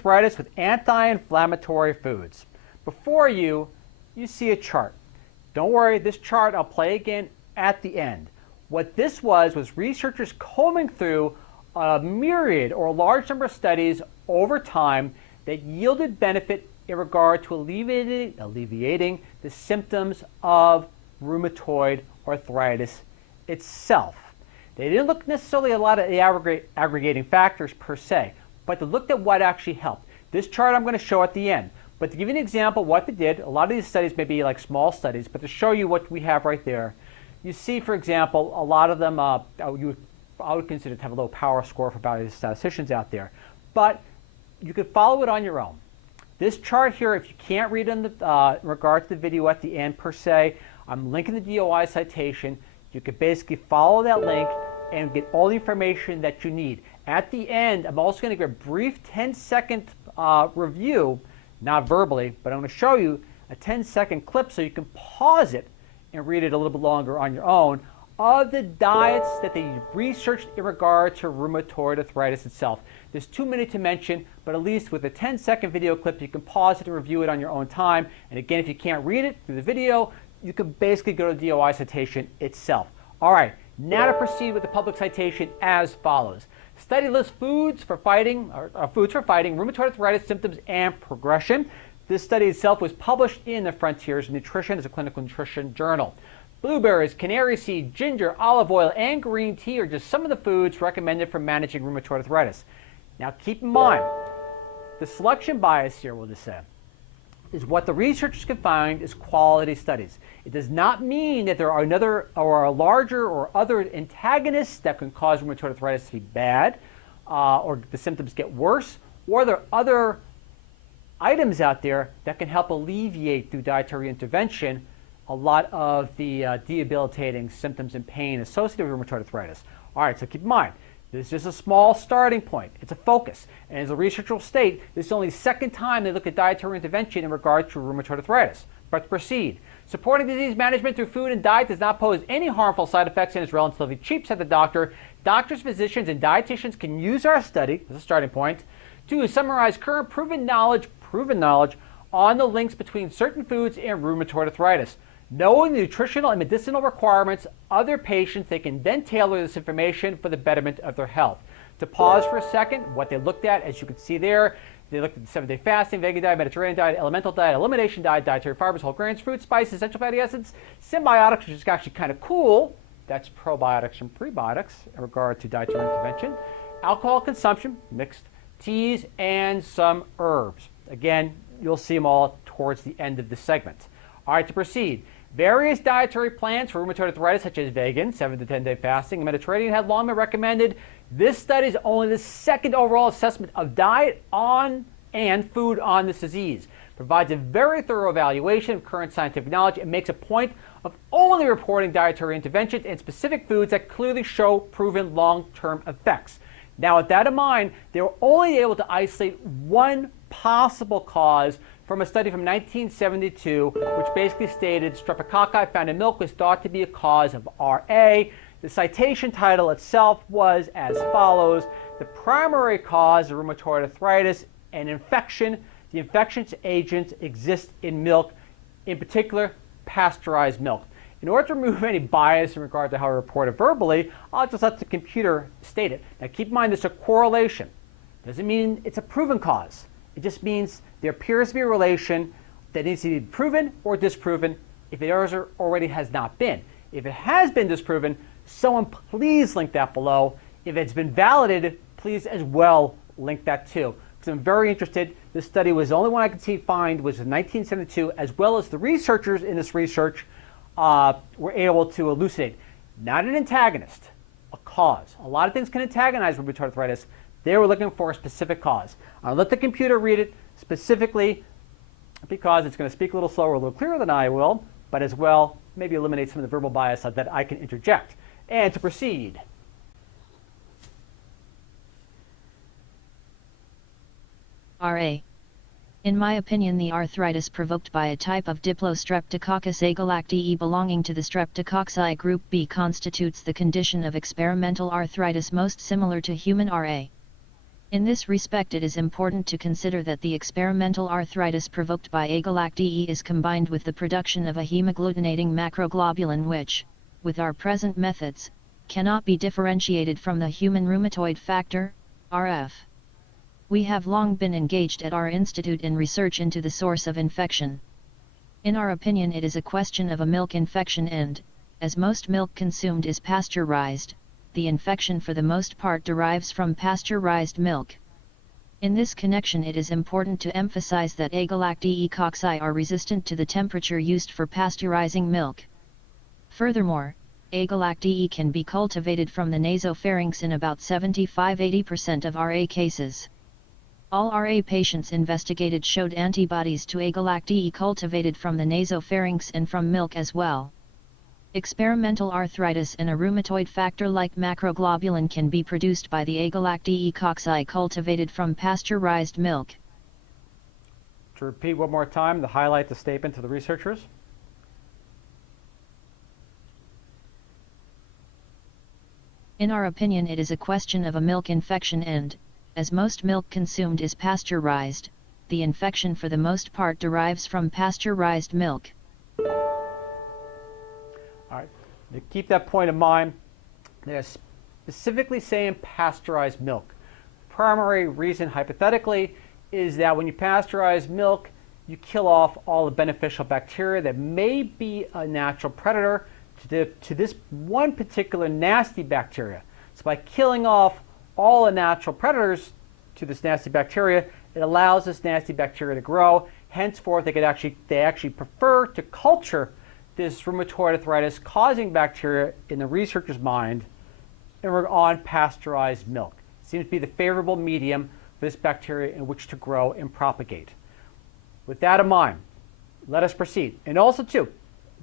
arthritis with anti-inflammatory foods. Before you see a chart. Don't worry, this chart I'll play again at the end. What this was researchers combing through a myriad or a large number of studies over time that yielded benefit in regard to alleviating the symptoms of rheumatoid arthritis itself. They didn't look necessarily at a lot of the aggregating factors per se, but they looked at what actually helped. This chart I'm going to show at the end. But to give you an example of what they did, a lot of these studies may be like small studies, but to show you what we have right there, you see, for example, a lot of them I would consider to have a low power score for about the statisticians out there. But you could follow it on your own. This chart here, if you can't read in regard to the video at the end per se, I'm linking the DOI citation. You could basically follow that link and get all the information that you need. At the end, I'm also going to give a brief 10-second review, not verbally, but I'm going to show you a 10-second clip so you can pause it and read it a little bit longer on your own of the diets that they researched in regard to rheumatoid arthritis itself. There's too many to mention, but at least with a 10-second video clip, you can pause it and review it on your own time. And again, if you can't read it through the video, you can basically go to the DOI citation itself. All right, now to proceed with the public citation as follows. Study lists foods for fighting rheumatoid arthritis symptoms and progression. This study itself was published in the Frontiers of Nutrition as a clinical nutrition journal. Blueberries, canary seed, ginger, olive oil, and green tea are just some of the foods recommended for managing rheumatoid arthritis. Now keep in mind, the selection bias here, we'll just say, is what the researchers can find is quality studies. It does not mean that there are another or a larger or other antagonists that can cause rheumatoid arthritis to be bad or the symptoms get worse, or there are other items out there that can help alleviate through dietary intervention a lot of the debilitating symptoms and pain associated with rheumatoid arthritis. All right, so keep in mind, this is just a small starting point. It's a focus. And as the research will state, this is only the second time they look at dietary intervention in regard to rheumatoid arthritis. But to proceed, supporting disease management through food and diet does not pose any harmful side effects and is relatively cheap, said the doctor. Doctors, physicians, and dietitians can use our study as a starting point to summarize current proven knowledge on the links between certain foods and rheumatoid arthritis. Knowing the nutritional and medicinal requirements of their patients, they can then tailor this information for the betterment of their health. To pause for a second, what they looked at, as you can see there, they looked at the 7-day fasting, vegan diet, Mediterranean diet, elemental diet, elimination diet, dietary fibers, whole grains, fruits, spices, essential fatty acids, symbiotics, which is actually kind of cool. That's probiotics and prebiotics in regard to dietary intervention. Alcohol consumption, mixed teas, and some herbs. Again, you'll see them all towards the end of the segment. All right, to proceed. Various dietary plans for rheumatoid arthritis, such as vegan, 7 to 10 day fasting, and Mediterranean, have long been recommended. This study is only the second overall assessment of diet on and food on this disease. Provides a very thorough evaluation of current scientific knowledge and makes a point of only reporting dietary interventions and specific foods that clearly show proven long-term effects. Now, with that in mind, they were only able to isolate one possible cause from a study from 1972, which basically stated streptococci found in milk was thought to be a cause of RA. The citation title itself was as follows: the primary cause of rheumatoid arthritis and infection. The infectious agents exist in milk, in particular pasteurized milk. In order to remove any bias in regard to how I report it verbally, I'll just let the computer state it. Now keep in mind there's a correlation. Doesn't mean it's a proven cause. It just means there appears to be a relation that needs to be proven or disproven if it already has not been. If it has been disproven, someone please link that below. If it's been validated, please as well link that too. Because I'm very interested. This study was the only one I could find was in 1972, as well as the researchers in this research were able to elucidate not an antagonist, a cause. A lot of things can antagonize rheumatoid arthritis. They were looking for a specific cause. I'll let the computer read it specifically because it's going to speak a little slower, a little clearer than I will, but as well maybe eliminate some of the verbal bias that I can interject. And to proceed. RA. In my opinion, the arthritis provoked by a type of Diplostreptococcus agalactiae belonging to the Streptococci group B constitutes the condition of experimental arthritis most similar to human RA. In this respect, it is important to consider that the experimental arthritis provoked by agalactiae is combined with the production of a hemagglutinating macroglobulin which, with our present methods, cannot be differentiated from the human rheumatoid factor, RF. We have long been engaged at our institute in research into the source of infection. In our opinion, it is a question of a milk infection and, as most milk consumed is pasteurized, the infection for the most part derives from pasteurized milk. In this connection, it is important to emphasize that agalactiae cocci are resistant to the temperature used for pasteurizing milk. Furthermore, agalactiae can be cultivated from the nasopharynx in about 75–80% of RA cases. All RA patients investigated showed antibodies to agalactiae cultivated from the nasopharynx and from milk as well. Experimental arthritis in a rheumatoid factor-like macroglobulin can be produced by the agalactiae cocci cultivated from pasteurized milk. To repeat one more time, to highlight the statement to the researchers. In our opinion, it is a question of a milk infection and, as most milk consumed is pasteurized, the infection for the most part derives from pasteurized milk. All right, to keep that point in mind, they're specifically saying pasteurized milk. Primary reason, hypothetically, is that when you pasteurize milk, you kill off all the beneficial bacteria that may be a natural predator to this one particular nasty bacteria. So by killing off all the natural predators to this nasty bacteria, it allows this nasty bacteria to grow. Henceforth, they actually prefer to culture this rheumatoid arthritis causing bacteria in the researcher's mind on pasteurized milk. It seems to be the favorable medium for this bacteria in which to grow and propagate. With that in mind, let us proceed. And also, too,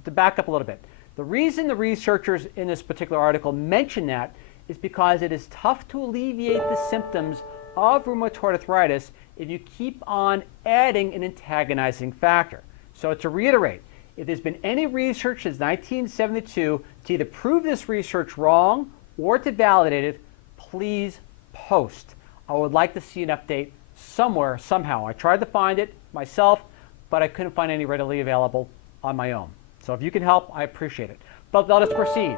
to back up a little bit, the reason the researchers in this particular article mention that is because it is tough to alleviate the symptoms of rheumatoid arthritis if you keep on adding an antagonizing factor. So to reiterate, if there's been any research since 1972 to either prove this research wrong or to validate it, please post. I would like to see an update somewhere, somehow. I tried to find it myself, but I couldn't find any readily available on my own. So if you can help, I appreciate it. But let us proceed.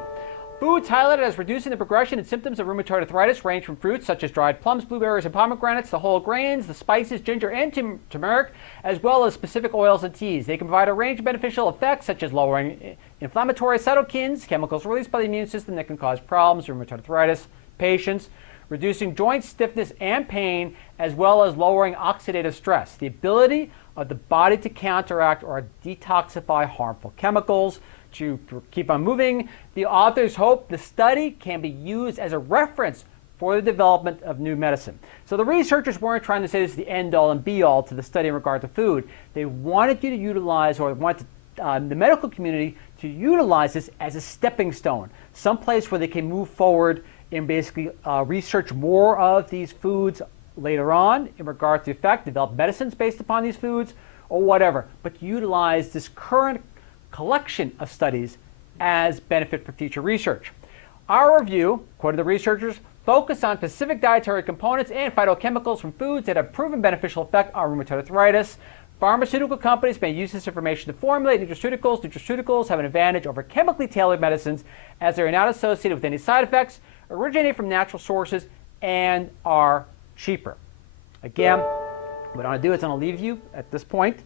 Foods highlighted as reducing the progression and symptoms of rheumatoid arthritis range from fruits such as dried plums, blueberries, and pomegranates, the whole grains, the spices, ginger, and turmeric, as well as specific oils and teas. They can provide a range of beneficial effects such as lowering inflammatory cytokines, chemicals released by the immune system that can cause problems in rheumatoid arthritis patients, reducing joint stiffness and pain, as well as lowering oxidative stress, the ability of the body to counteract or detoxify harmful chemicals. To keep on moving, the authors hope the study can be used as a reference for the development of new medicine. So the researchers weren't trying to say this is the end-all and be-all to the study in regard to food. They wanted you to utilize, or wanted the medical community to utilize this as a stepping stone, some place where they can move forward and basically research more of these foods later on in regard to effect, develop medicines based upon these foods, or whatever, but utilize this current collection of studies as benefit for future research. Our review, according to the researchers, focused on specific dietary components and phytochemicals from foods that have proven beneficial effect on rheumatoid arthritis. Pharmaceutical companies may use this information to formulate nutraceuticals. Nutraceuticals have an advantage over chemically tailored medicines as they are not associated with any side effects, originate from natural sources, and are cheaper. Again, what I'm going to do is I'm going to leave you at this point.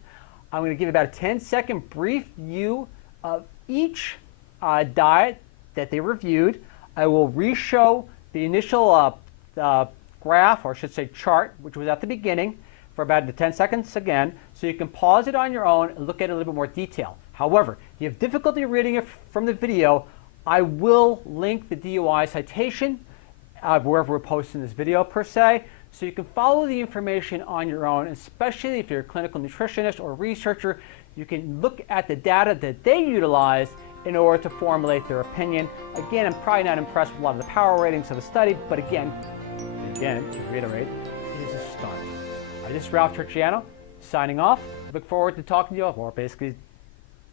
I'm going to give about a 10-second brief view of each diet that they reviewed. I will re-show the initial graph, or I should say chart, which was at the beginning, for about 10 seconds again, so you can pause it on your own and look at it in a little bit more detail. However, if you have difficulty reading it from the video, I will link the DOI citation wherever we're posting this video per se, so you can follow the information on your own, especially if you're a clinical nutritionist or researcher. You can look at the data that they utilized in order to formulate their opinion. Again, I'm probably not impressed with a lot of the power ratings of the study, but again, to reiterate, it is a start. This is Ralph Turchiano, signing off. Look forward to talking to you, or basically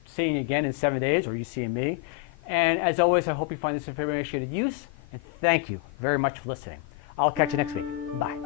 seeing you again in 7 days, or you seeing me. And as always, I hope you find this information of use, and thank you very much for listening. I'll catch you next week. Bye.